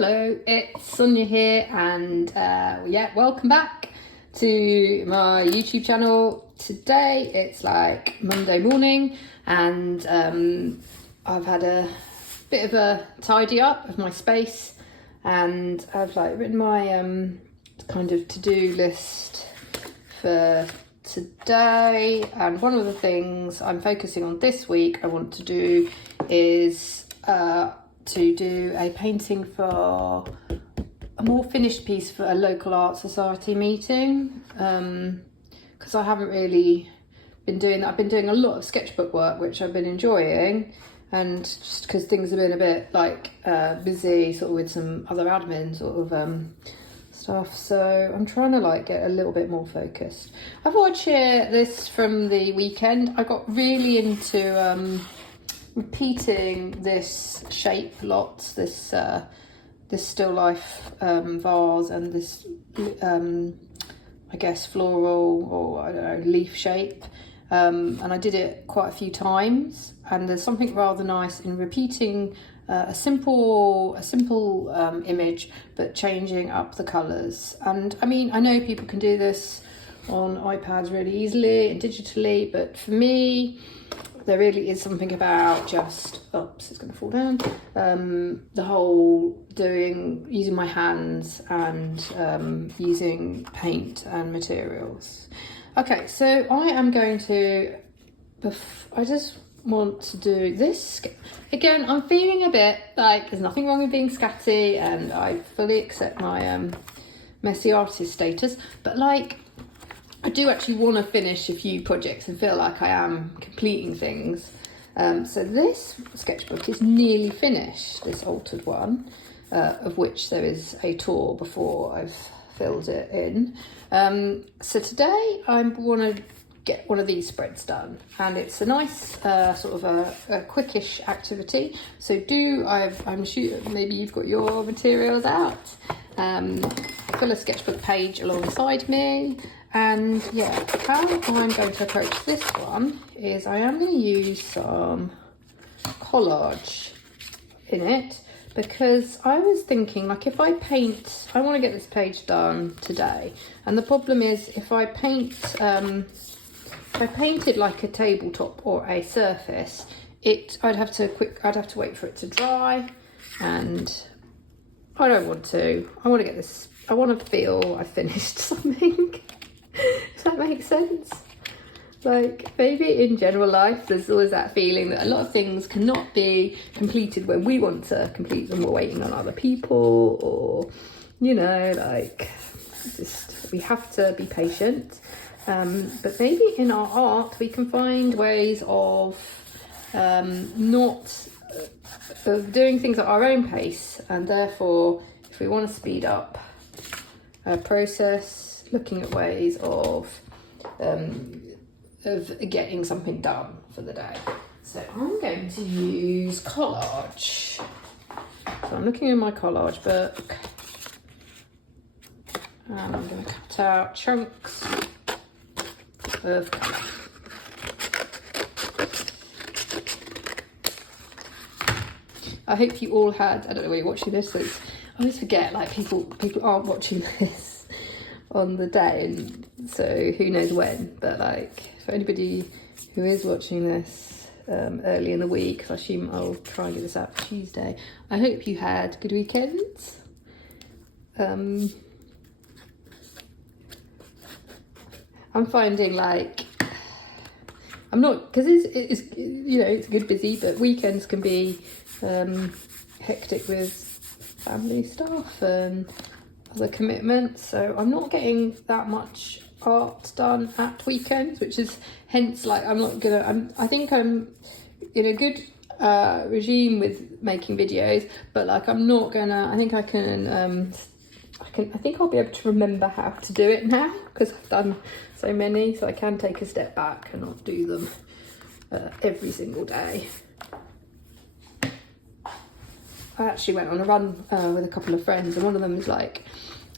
Hello, it's Sonia here, and welcome back to my YouTube channel. Today it's like Monday morning, and I've had a bit of a tidy up of my space, and I've written my kind of to-do list for today. And one of the things I'm focusing on this week I want to do is to do a painting for a more finished piece for a local art society meeting, because I haven't really been doing that. I've been doing a lot of sketchbook work, which I've been enjoying, and just because things have been a bit busy sort of with some other admin sort of stuff, so I'm trying to get a little bit more focused. I thought I'd share this from the weekend. I got really into repeating this shape lots, this still life vase, and this I guess floral, or I don't know, leaf shape, and I did it quite a few times, and there's something rather nice in repeating a simple image but changing up the colours. And I mean, I know people can do this on iPads really easily and digitally, but for me there really is something about just, oops, it's going to fall down, the whole using my hands and using paint and materials. Okay, so I am going to, I just want to do this. Again, I'm feeling a bit like there's nothing wrong with being scatty, and I fully accept my messy artist status, but I do actually want to finish a few projects and feel like I am completing things. So this sketchbook is nearly finished, this altered one, of which there is a tour before I've filled it in. So today I want to get one of these spreads done, and it's a nice sort of a quickish activity. So I'm sure maybe you've got your materials out. Fill a sketchbook page alongside me. And yeah, how I'm going to approach this one is I am going to use some collage in it, because I was thinking, if I paint, I want to get this page done today, and the problem is if I painted like a tabletop or a surface, I'd have to wait for it to dry, and I don't want to. I want to get this, I want to feel I finished something. Does that make sense? Maybe in general life there's always that feeling that a lot of things cannot be completed when we want to complete them. We're waiting on other people, or we have to be patient. But maybe in our art we can find ways of of doing things at our own pace, and therefore if we want to speed up a process, looking at ways of getting something done for the day. So I'm going to use Collage. So I'm looking in my Collage book, and I'm going to cut out chunks of colour. I hope you all had, I don't know where you're watching this, so I always forget people aren't watching this on the day, and so who knows when, but for anybody who is watching this early in the week, because I assume I'll try and get this out Tuesday, I hope you had good weekends. I'm finding I'm not, because it's good busy, but weekends can be hectic with family stuff and other commitments, so I'm not getting that much art done at weekends, which is hence I'm not gonna, I think I'm in a good regime with making videos, but I'm not gonna, I think I'll be able to remember how to do it now, because I've done so many, so I can take a step back and not do them every single day. I actually went on a run with a couple of friends, and one of them is a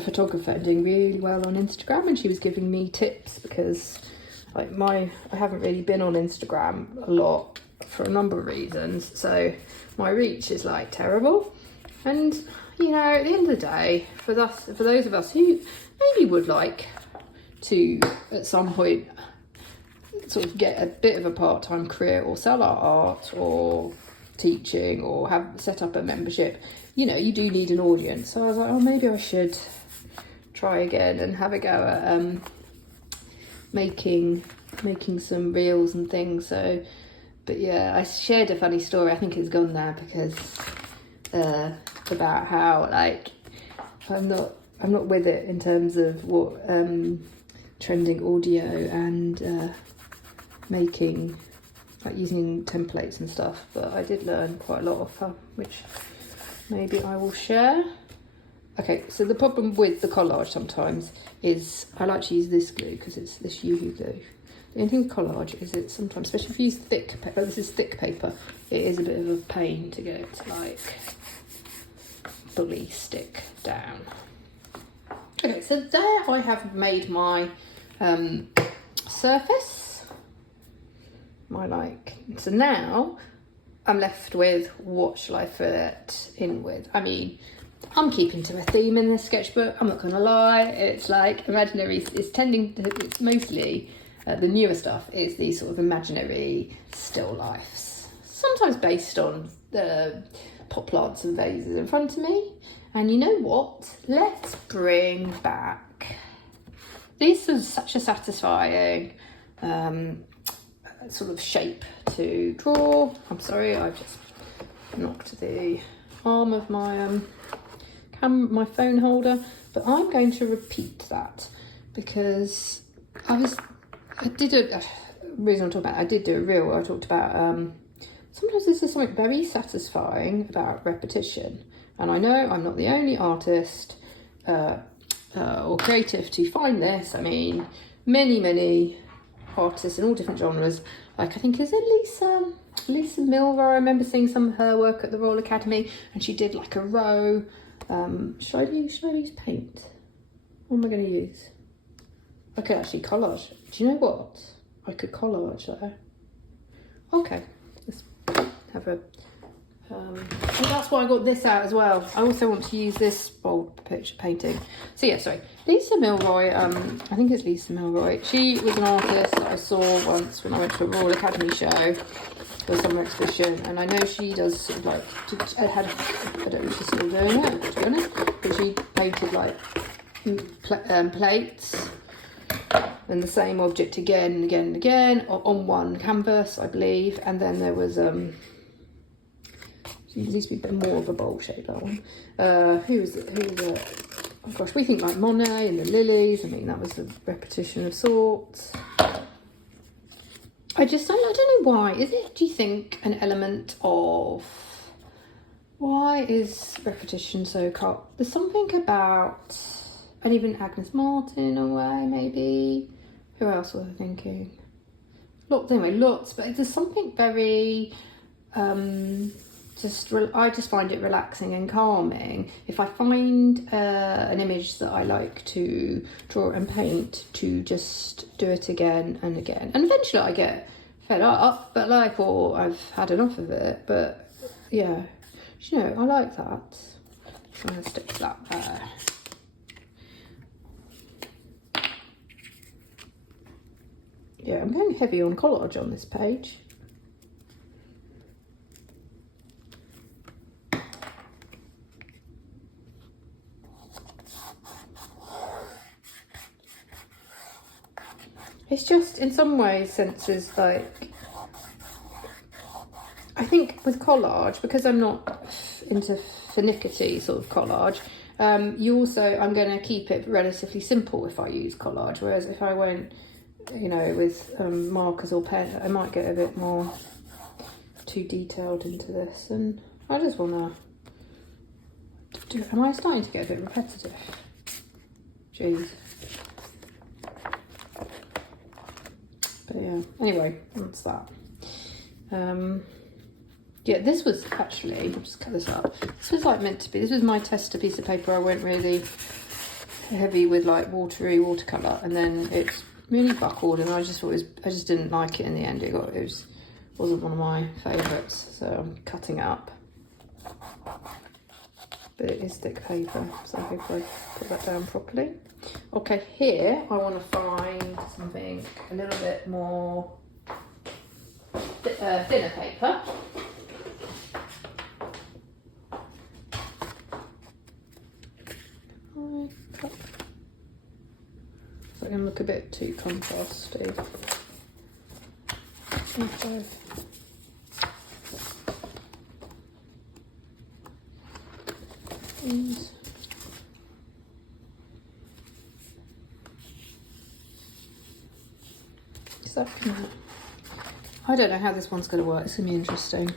photographer doing really well on Instagram, and she was giving me tips, because I haven't really been on Instagram a lot for a number of reasons, so my reach is terrible, and you know, at the end of the day, for those of us who maybe would like to at some point sort of get a bit of a part-time career or sell our art or teaching or have set up a membership, you know, you do need an audience. So I was like, oh, maybe I should try again and have a go at making some reels and things. So, but yeah, I shared a funny story, I think it's gone now, because about how, like, I'm not with it in terms of what trending audio and making, like, using templates and stuff, but I did learn quite a lot of them, which maybe I will share. Okay, so the problem with the collage sometimes is I like to use this glue because it's this UV glue. The only thing with collage is it sometimes, especially if you use thick paper, this is thick paper, it is a bit of a pain to get it to, like, fully stick down. Okay, so there I have made my surface. So now I'm left with, what shall I fill it in with? I mean, I'm keeping to a theme in this sketchbook, I'm not gonna lie. It's like imaginary, it's mostly the newer stuff is these sort of imaginary still lifes, sometimes based on the pot plants and vases in front of me. And you know what? Let's bring back, this is such a satisfying sort of shape to draw. I'm sorry, I've just knocked the arm of my my phone holder, but I'm going to repeat that because I did a reel where I talked about sometimes this is something very satisfying about repetition. And I know I'm not the only artist or creative to find this. I mean, many artists in all different genres. Like, I think, is it Lisa Milver? I remember seeing some of her work at the Royal Academy, and she did like a row. Should I use paint? What am I going to use? I could actually collage. Do you know what? I could collage there. Okay, let's have a. And that's why I got this out as well. I also want to use this bold picture painting. So yeah, sorry. Lisa Milroy, I think it's Lisa Milroy. She was an artist that I saw once when I went to a Royal Academy show for summer exhibition, and I know she does sort of like, I don't know if she's still doing it, to be honest, but she painted like plates and the same object again and again and again on one canvas, I believe. And then there was it needs to be a bit more of a bowl shape, that one. Who was it? Oh gosh, we think like Monet and the lilies. I mean, that was a repetition of sorts. I don't know why. Is it, do you think, an element of, why is repetition so cut? There's something about, and even Agnes Martin in a way, maybe. Who else was I thinking? Lots, but there's something very, I just find it relaxing and calming if I find an image that I like to draw and paint, to just do it again and again. And eventually I get fed up, but like, or I've had enough of it. But yeah, you know, I like that. I'm going to stick that there. Yeah, I'm going heavy on collage on this page. It's just, in some ways, senses like, I think with collage, because I'm not into finicky sort of collage, I'm going to keep it relatively simple if I use collage, whereas if I went, you know, with markers or pen, I might get a bit more too detailed into this, and I just want to am I starting to get a bit repetitive? Jeez. But yeah, anyway, that's that. Yeah, this was actually, I'll just cut this up. This was like meant to be, this was my tester piece of paper. I went really heavy with like watery watercolour, and then it's really buckled, and I just didn't like it in the end. It wasn't one of my favourites, so I'm cutting it up. but it is thick paper, so I hope I put that down properly. Okay, here I want to find something a little bit more thinner paper. So it can look a bit too contrasty. Okay. I don't know how this one's going to work. It's going to be interesting.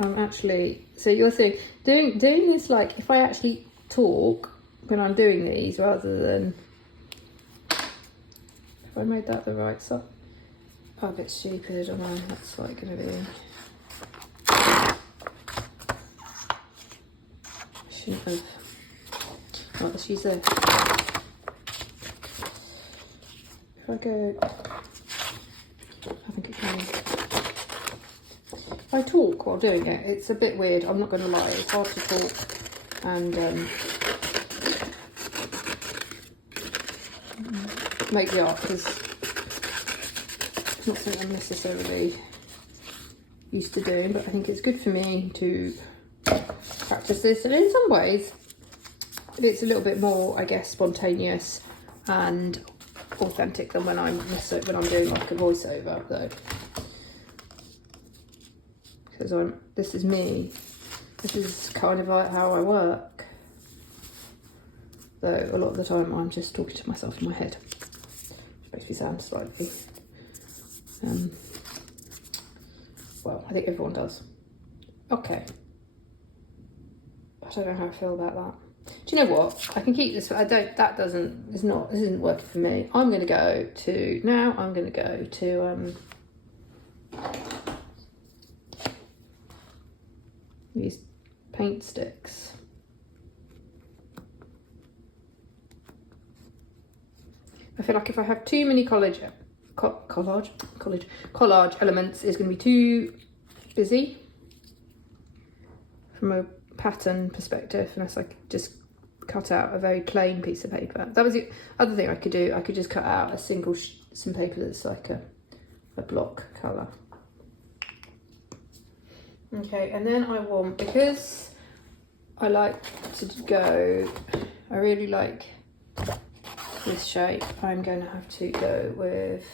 Actually, so you're saying doing this, like if I actually talk when I'm doing these rather than, if I made that the right size. Oh, a bit stupid. I know that's like going to be. I shouldn't have. Right, let's use this. If I go, I think it can. If I talk while doing it, it's a bit weird. I'm not going to lie. It's hard to talk and make the art, because it's not something I'm necessarily used to doing, but I think it's good for me to practice this. And in some ways, it's a little bit more, I guess, spontaneous and authentic than when I'm doing like a voiceover, though, because this is me. This is kind of like how I work. Though a lot of the time I'm just talking to myself in my head, which makes me sound slightly. Well, I think everyone does. Okay. I don't know how I feel about that. Do you know what? I can keep this. This isn't working for me. I'm going to go to these paint sticks. I feel like if I have too many collage elements, it's going to be too busy from a pattern perspective, unless I could just cut out a very plain piece of paper. That was the other thing I could do. I could just cut out a single some paper that's like a block colour. Okay, and then I want, because I like to go, I really like this shape, I'm going to have to go with,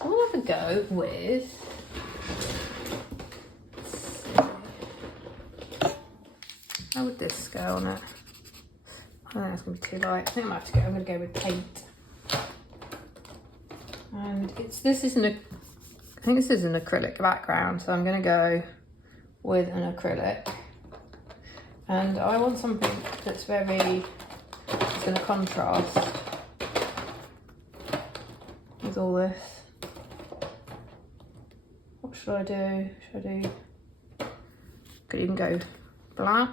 I want to have a go with, how would this go on it? I think that's going to be too light. I think I'm going to go with paint. And I think this is an acrylic background, so I'm going to go with an acrylic. And I want something that's going to contrast with all this. What should I do? Could even go black.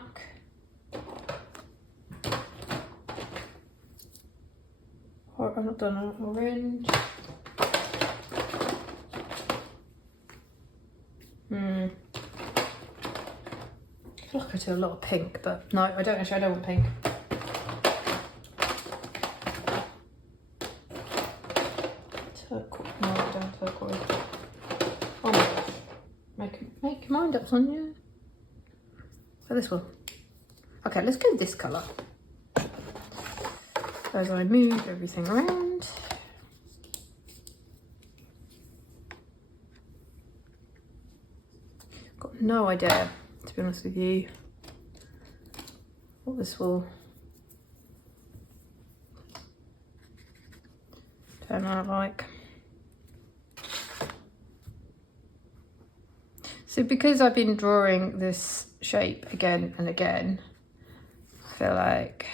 Or I've not done an orange. I feel like I do a lot of pink, but no, I don't want pink. Turquoise. No, I don't turquoise. Oh my gosh. Make your mind up, Sonia. For this one. Okay, let's go with this colour. As I move everything around. Got no idea, to be honest with you, what this will turn out like. So because I've been drawing this shape again and again, I feel like,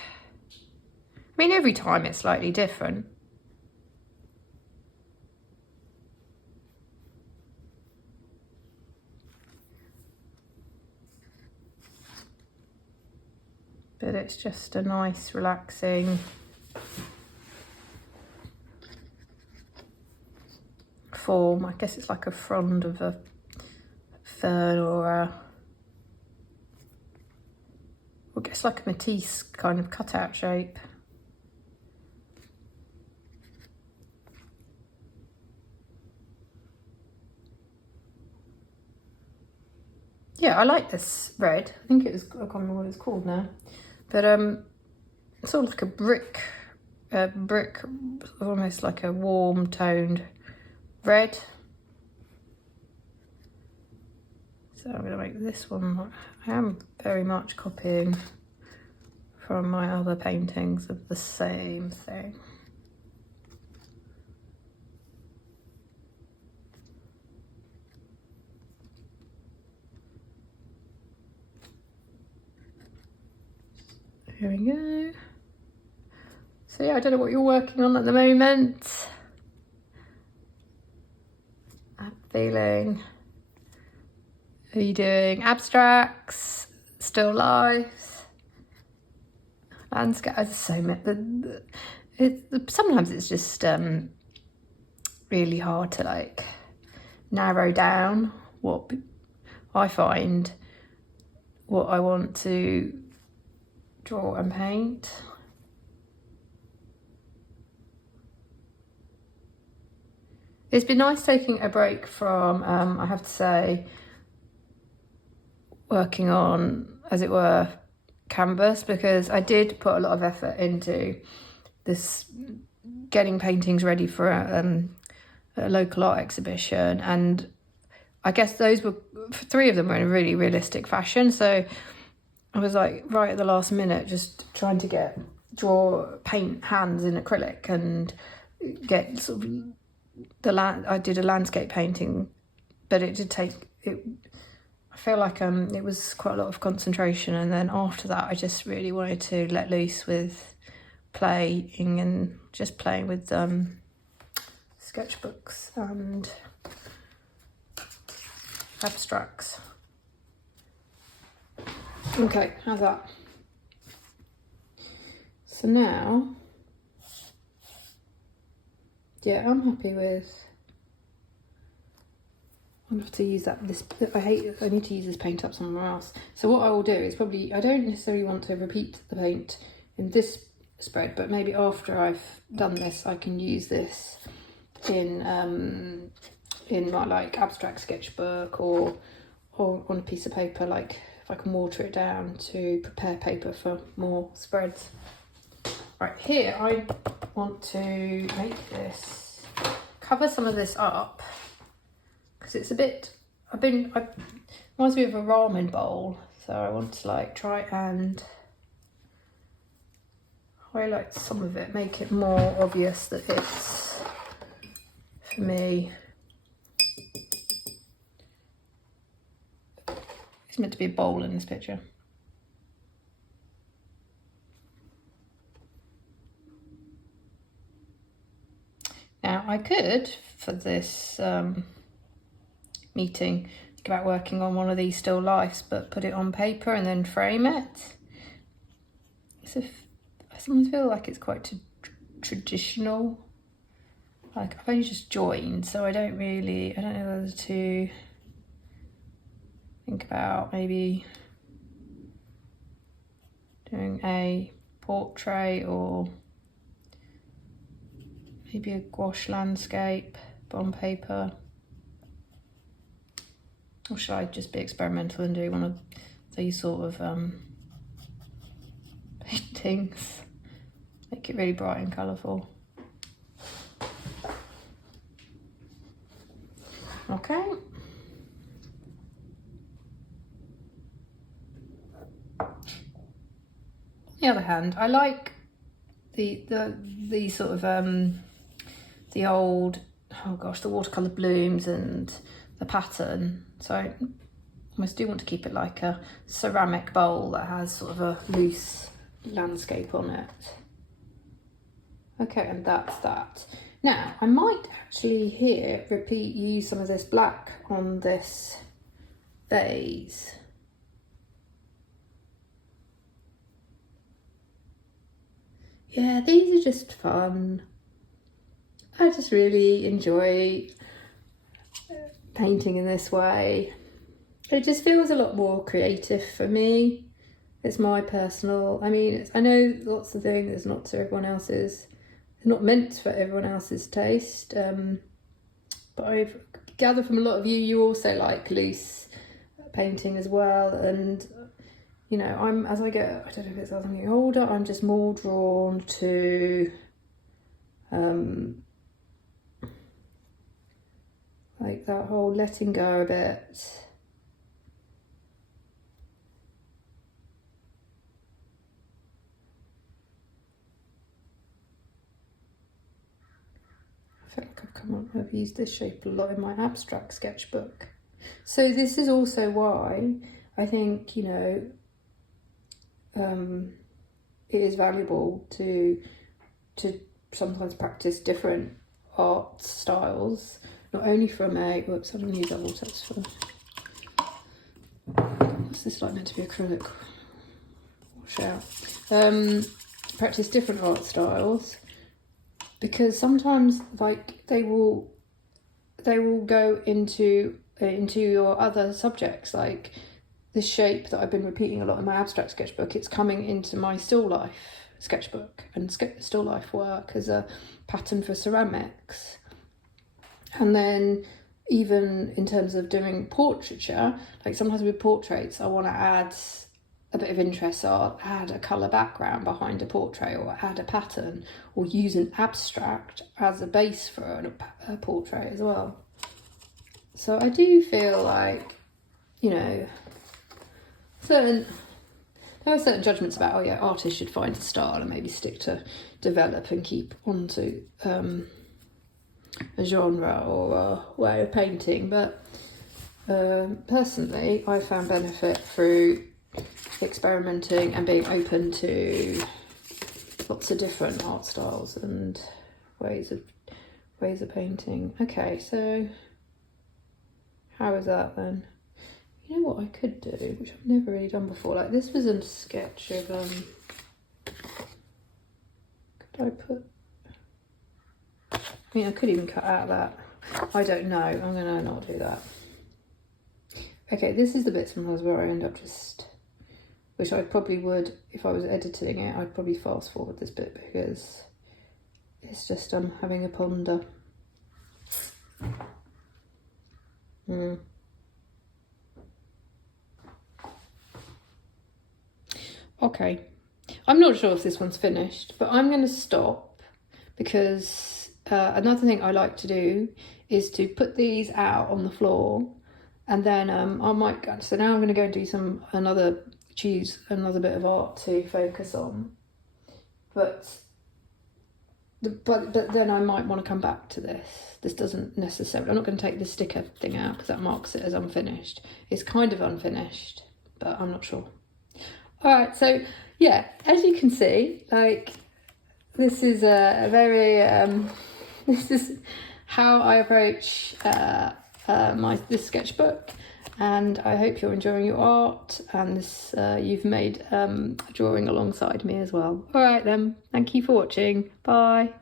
I mean, every time it's slightly different. But it's just a nice, relaxing form. I guess it's like a frond of a fern or a guess like a Matisse kind of cutout shape. Yeah, I like this red. I think it was, I can't remember what it's called now. But it's sort of like a brick, almost like a warm toned red. So I'm going to make this one. I am very much copying from my other paintings of the same thing. Here we go. So yeah, I don't know what you're working on at the moment. I'm feeling. Are you doing abstracts, still lifes, landscape? So sometimes it's just really hard to like narrow down what I find what I want to draw and paint. It's been nice taking a break from, I have to say, working on, as it were, canvas, because I did put a lot of effort into this, getting paintings ready for a local art exhibition, and I guess those were, 3 of them were in a really realistic fashion, so I was like right at the last minute just trying to paint hands in acrylic and get sort of I did a landscape painting, but it did take it. I feel like it was quite a lot of concentration, and then after that I just really wanted to let loose with playing and just playing with sketchbooks and abstracts. Okay, how's that? So now, yeah, I'm happy with. I'll have to use that. I need to use this paint up somewhere else. So what I will do is probably, I don't necessarily want to repeat the paint in this spread, but maybe after I've done this, I can use this in my like abstract sketchbook or on a piece of paper, like if I can water it down to prepare paper for more spreads. Right, here I want to make this, cover some of this up, because it's a bit, reminds me of a ramen bowl, so I want to like try and highlight some of it, make it more obvious that it's, for me, it's meant to be a bowl in this picture. Now I could, for this meeting, think about working on one of these still lifes, but put it on paper and then frame it. So I sometimes feel like it's quite traditional. Like I've only just joined, so I don't know whether to think about maybe doing a portrait or maybe a gouache landscape on paper. Or should I just be experimental and do one of these sort of paintings? Make it really bright and colourful. Okay. On the other hand, I like the sort of the old, oh gosh, the watercolour blooms and the pattern. So I almost do want to keep it like a ceramic bowl that has sort of a loose landscape on it. Okay, and that's that. Now, I might actually here use some of this black on this vase. Yeah, these are just fun. I just really enjoy painting in this way. It just feels a lot more creative for me. it's my personal, I mean, I know lots of things, it's not to everyone else's, it's not meant for everyone else's taste, but I've gathered from a lot of you, you also like loose painting as well, and you know, as I get, I don't know if it's as I'm getting older, I'm just more drawn to like that whole letting go a bit. I feel like I've used this shape a lot in my abstract sketchbook. So this is also why I think, you know, it is valuable to sometimes practice different art styles, not only from a, whoops, I don't use that water, that's fine. What's this like meant to be acrylic? Wash out. Practice different art styles, because sometimes like they will go into your other subjects, like this shape that I've been repeating a lot in my abstract sketchbook, it's coming into my still life sketchbook and still life work as a pattern for ceramics. And then even in terms of doing portraiture, like sometimes with portraits I want to add a bit of interest, so I'll add a colour background behind a portrait, or add a pattern, or use an abstract as a base for a portrait as well. So I do feel like, you know, there are certain judgments about, oh yeah, artists should find a style and maybe stick to develop and keep onto a genre or a way of painting, but personally I found benefit through experimenting and being open to lots of different art styles and ways of painting. Okay, so how is that then? You know what I could do, which I've never really done before, like this was a sketch of, could I put, I mean I could even cut out that, I don't know, I'm gonna not do that. Okay, this is the bit sometimes where I end up just, which I probably would, if I was editing it, I'd probably fast forward this bit because it's just having a ponder. Okay, I'm not sure if this one's finished, but I'm going to stop because another thing I like to do is to put these out on the floor, and then I might, so now I'm going to go and do choose another bit of art to focus on, but then I might want to come back to this. This doesn't necessarily, I'm not going to take the sticker thing out because that marks it as unfinished. It's kind of unfinished, but I'm not sure. All right, so yeah, as you can see, like this is a very this is how I approach this sketchbook, and I hope you're enjoying your art, and this you've made a drawing alongside me as well. All right then, thank you for watching. Bye.